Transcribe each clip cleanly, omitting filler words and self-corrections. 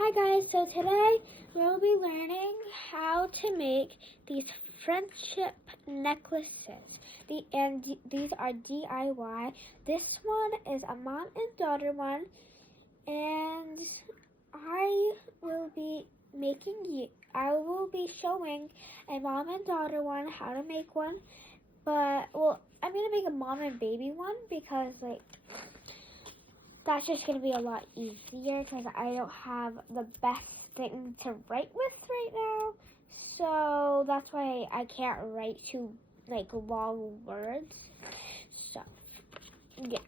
Hi guys, so today we'll be learning how to make these friendship necklaces. These are DIY. This one is a mom and daughter one, and I will be showing a mom and daughter one how to make one. But I'm gonna make a mom and baby one because that's just going to be a lot easier because I don't have the best thing to write with right now. So that's why I can't write too long words. So yeah.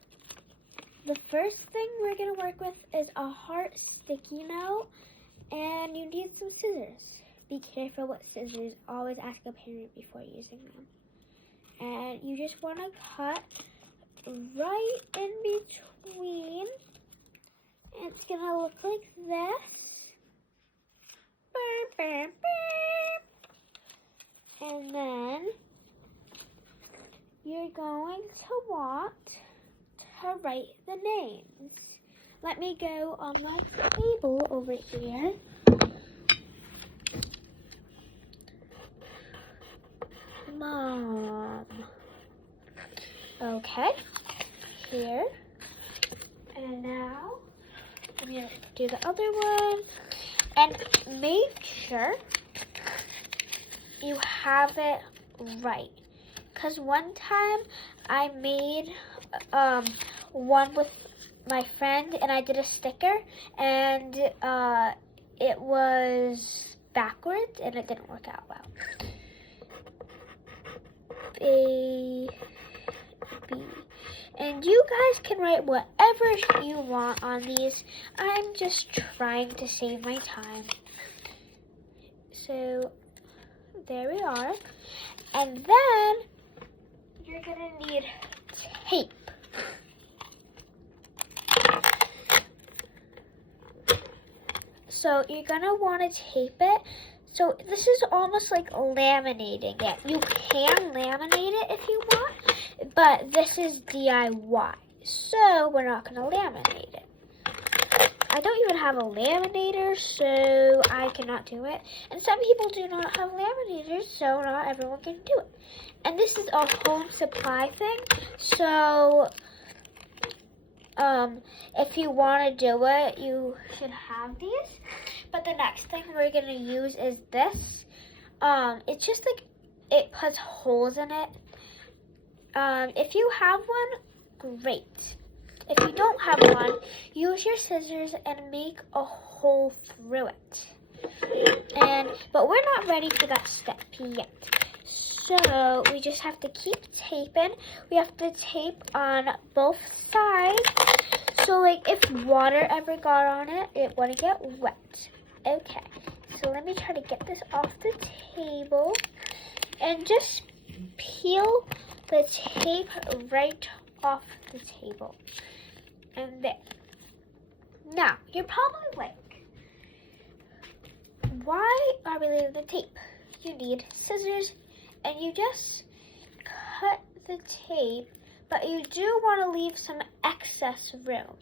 The first thing we're going to work with is a heart sticky note, and you need some scissors. Be careful with scissors. Always ask a parent before using them. And you just want to cut right in between. It's gonna look like this. And then you're going to want to write the names. Let me go on my table over here. Mom. Okay, here. And now I'm going to do the other one. And make sure you have it right. Because one time I made one with my friend and I did a sticker and it was backwards and it didn't work out well. A, B. And you guys can write whatever you want on these. I'm just trying to save my time. So there we are. And then you're gonna need tape. So you're gonna want to tape it. So this is almost like laminating it. You can laminate it if you want, but this is DIY, so we're not going to laminate it. I don't even have a laminator, so I cannot do it. And some people do not have laminators, so not everyone can do it. And this is a home supply thing, so if you want to do it, you should have these. But the next thing we're going to use is this. It's just it puts holes in it. If you have one, great. If you don't have one, use your scissors and make a hole through it. But we're not ready for that step yet. So we just have to keep taping. We have to tape on both sides. So if water ever got on it, it wouldn't get wet. Okay, so let me try to get this off the table and just peel the tape right off the table. And there. Now, you're probably like, why are we leaving the tape? You need scissors and you just cut the tape, but you do want to leave some excess room.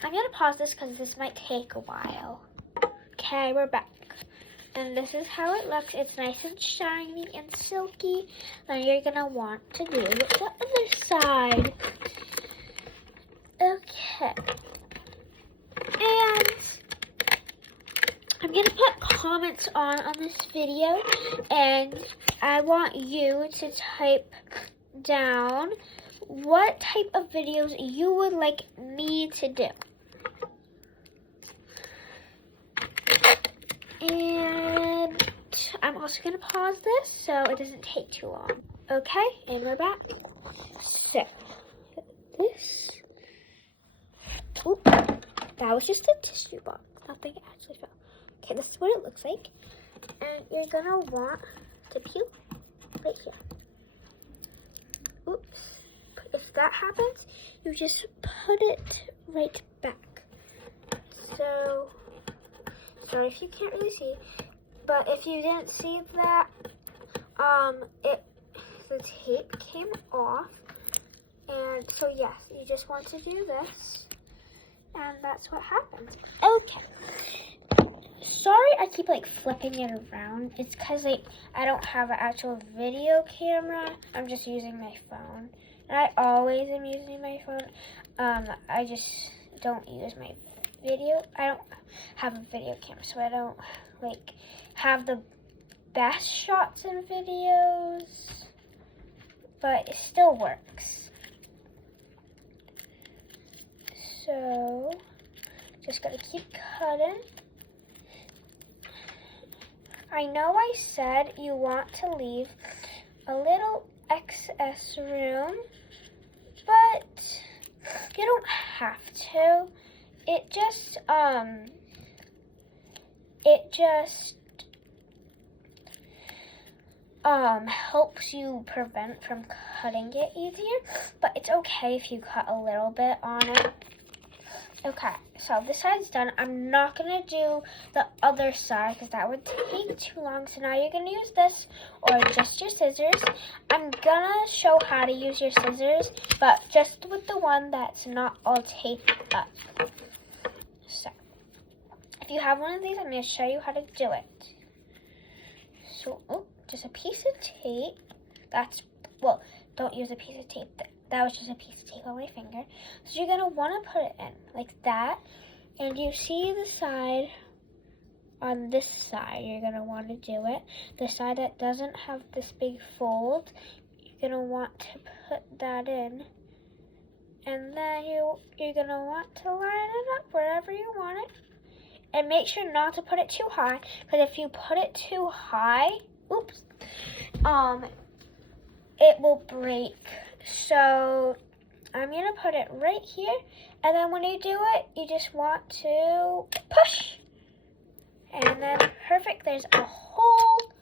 I'm going to pause this because this might take a while. Okay, we're back. And this is how it looks. It's nice and shiny and silky. Then you're going to want to do the other side. Okay. And I'm going to put comments on this video. And I want you to type down what type of videos you would like me to do. And I'm also going to pause this so it doesn't take too long. Okay, and we're back. So, this. Oop, that was just a tissue box. Nothing actually fell. Okay, this is what it looks like. And you're going to want to peel right here. Oops. If that happens, you just put it right back. So, sorry if you can't really see, but if you didn't see that, the tape came off, and So yes, you just want to do this, and that's what happens. Okay. Sorry I keep like flipping it around. It's because I don't have an actual video camera. I'm just using my phone. And I always am using my phone. I just don't use my video. I don't have a video camera, so I don't like have the best shots in videos, but it still works. So just gotta keep cutting. I know I said you want to leave a little excess room, but you don't have to. It just helps you prevent from cutting it easier, but it's okay if you cut a little bit on it. Okay, so this side's done. I'm not gonna do the other side because that would take too long. So now you're gonna use this or just your scissors. I'm gonna show how to use your scissors, but just with the one that's not all taped up. So if you have one of these, I'm gonna show you how to do it. So, just a piece of tape. Don't use a piece of tape. That was just a piece of tape on my finger. So you're going to want to put it in like that. And you see the side on this side. You're going to want to do it. The side that doesn't have this big fold, you're going to want to put that in. And then you're going to want to line it up wherever you want it. And make sure not to put it too high. Because if you put it too high, it will break. So I'm gonna put it right here, and then when you do it, you just want to push, and then perfect. There's a hole.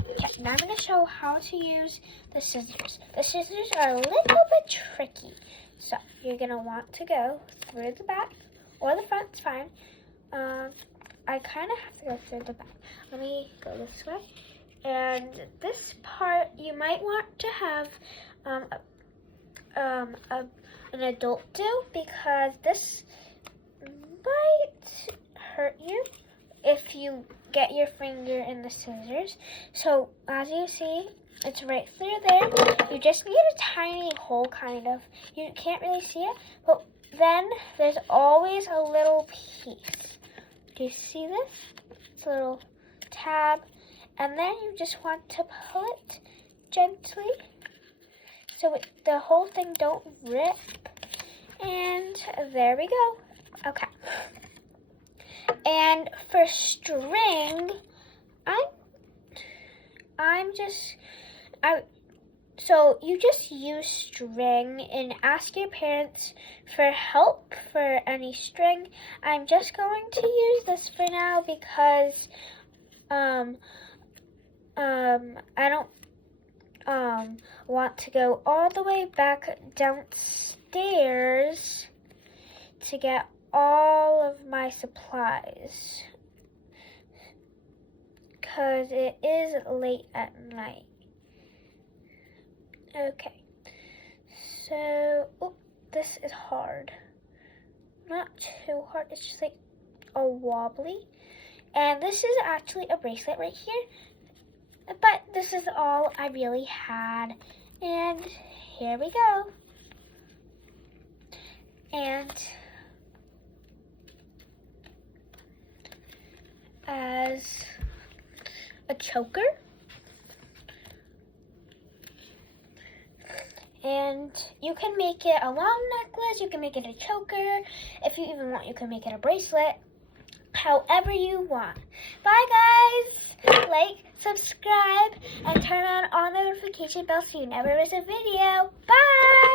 Okay, now I'm gonna show how to use the scissors. The scissors are a little bit tricky, so you're gonna want to go through the back or the front. It's fine. I kind of have to go through the back. Let me go this way. And this part you might want to have an adult do, because this might hurt you if you get your finger in the scissors. So as you see, it's right through there. You just need a tiny hole, kind of. You can't really see it, but then there's always a little piece. Do you see this? It's a little tab. And then you just want to pull it gently so the whole thing don't rip. And there we go. Okay. And for string, so you just use string and ask your parents for help for any string. I'm just going to use this for now because I don't want to go all the way back downstairs to get all of my supplies because it is late at night. Okay, so this is hard. Not too hard, it's just like a wobbly. And this is actually a bracelet right here. But this is all I really had. And here we go. And as a choker. And you can make it a long necklace, you can make it a choker. If you even want, you can make it a bracelet. However you want. Bye guys! Like, subscribe, and turn on all notification bells so you never miss a video. Bye!